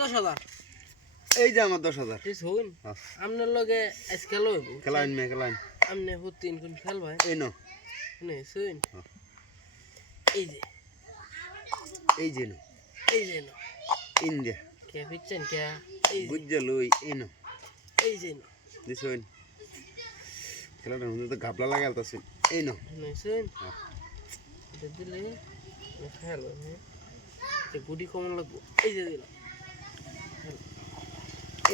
10,000 এই যে আমার 10,000 শুন আপনার লগে আজ খেলো খেলাইন মে খেলাইন আপনি তিন কোন খেলবাই এই নো শুন এই যে এই যে নো এই যে নো ইন্ডিয়া কে পিচ্ছেন কে এই বুঝে লই এই নো এই যে নো দিছুন খেলাটার মধ্যে তো ঘাপলা লাগালতাছে এই নো শুন দিলে খেলো হ্যাঁ গুডি কমন লাগবো এই যে দিলাম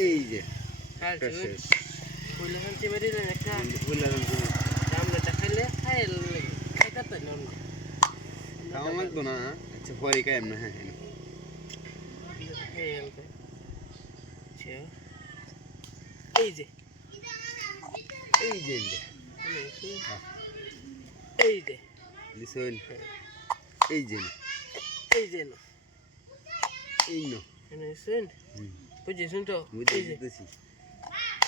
এই যে কইলা শান্তি বাড়ি দেন একটা বুঝলা আমরা দেখাইলে খাইতা তো না কাম লাগতো না আচ্ছা পরে কাম না হ্যাঁ এই যে এই যে ইন্ডিয়া এই যে দিছুন এই যে নো এই যে নো এই নো শুন বুঝেছুন তো বুঝে দিতেছি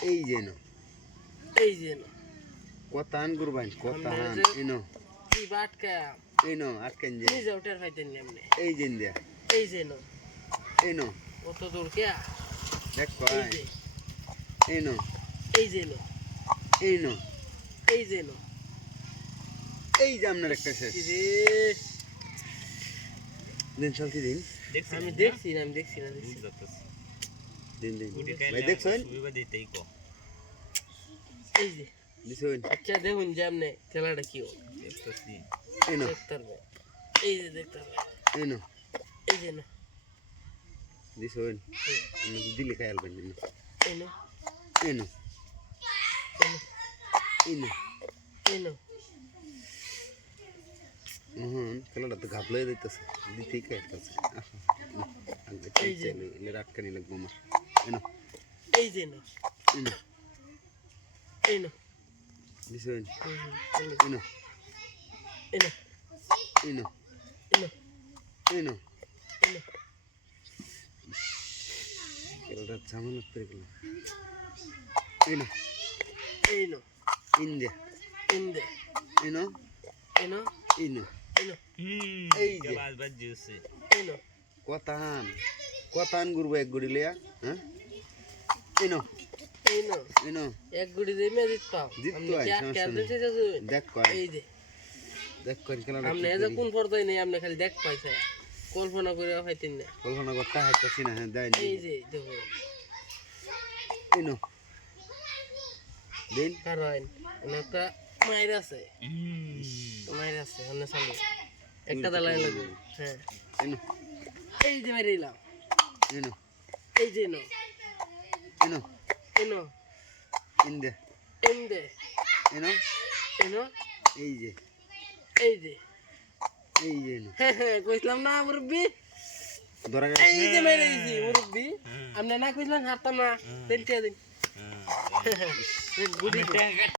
এই যে নো এই যে নো কতান গুরবান কতান এই নো কি বাটকা এই নো আটকেন যে নিজে উঠার ফাইতেন এমনি এই যে ইন্ডিয়া এই যে নো এই নো কত দূর কে দেখ কয় এই নো এই যে নো এই নো এই যে নো এই যে আপনার একটা শেষ দিন চলতি দিন আমি দেখছি না দিন দিন ভাই দেখছেন এই যে দিছুন আচ্ছা দেখুন যে আপনি খেলাটা কি এই নো দেখতে পারবে এই যে দেখতে পারবে এই নো এই যে নো দিছুন আমি দিলে খাইল বানি এই নো এই নো এই নো এই নো খেলাটা তো ঘাপলাই দিতেছে দিতেই খাইতেছে এই যে এলে রাটকানি লাগবো আমার এই যে নো এই নো এই নো দিছুন এই নো এই নো এই নো এই নো এই নো এই নো খেলাটা ঝামেলা করে গেলাম এই নো এই নো ইন্ডিয়া ইন্দে এই নো এই নো এই নো এই নো এই যে এই নো কতান গুরবা এক গুড়ি লিয়া হ্যাঁ এই নো এই নো এই নো এক গুড়ি দিয়ে মে জিত পাও জিততো আই সমস্যা নেই দেখ কয় এই যে দেখ কয় খেলাটা আপনি এত কোন পর্দায় নেই আপনি খালি দেখ পাইছে কল্পনা করে পাইতেন না কল্পনা করতে হাইতাছি না হ্যাঁ দেয় এই যে দেখো এই নো দিন কারণ একটা মাইর আছে অন্য চালু একটা দালাই লাগবে হ্যাঁ এই নো এই যে মেরে দিলাম এই নো এই যে নো এই নো এই নো ইন্ডিয়া ইন্দে এই নো এই নো এই যে এই যে এই যে নো কইছিলাম না মুরব্বি ধরা এই যে মেরে দিছি মুরব্বি আপনি না কইছিলেন হারতাম না তেলটা দিন গুডি